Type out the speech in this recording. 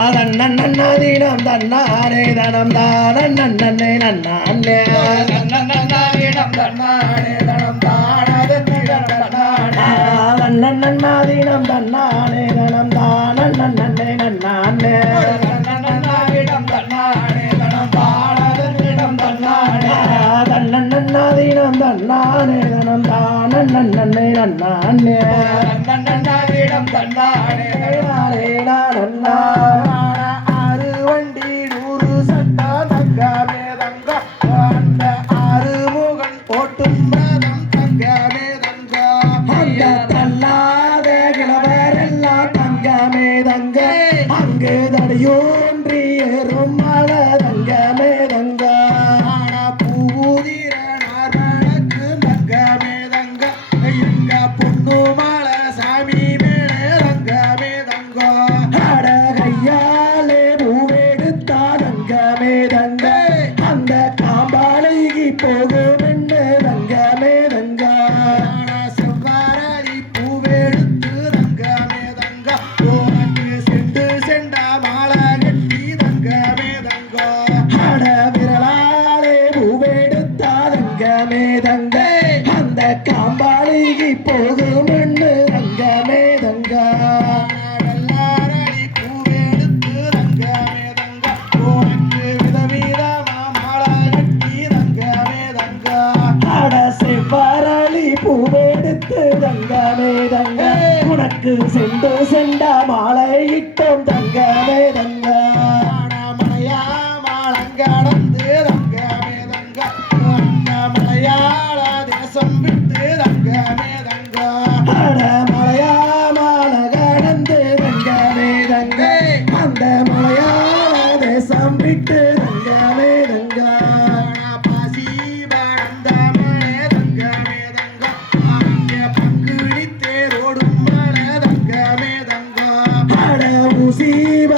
தன்னன்னதீனம் தன்னாரே தனம் தானன்னே நன்னானே நன்னன்னாதீனம் தன்னானே தனம் தானதத்திரம் தன்னானே தன்னானே தனம் தானன்னே நன்னானே நன்னன்னாதீனம் தன்னானே தனம் தானதத்திரம் தன்னானே தன்னன்னதீனம் தன்னானே தனம் தானன்னே நன்னே நன்னன்னாதீனம் தன்னானே தன்னாரே மேதங்க தங்க அங்கு தடியோன்றி ஏறும் மலதங்க மேதங்க. தங்க பூதிர நார்மணக்கு தங்கமே தங்க எங்க பொண்ணு மலை சாமி மேலே தங்கமே அட கையாலே பூவெடுத்தா தங்கமே தங்க அந்த போகும் காம்பாளைக்கு போகும் என்ன தங்கமே தங்க பூவெடுத்து தங்கமே தங்க உனக்கு விதவிதமா மாலை கட்டி தங்கமே see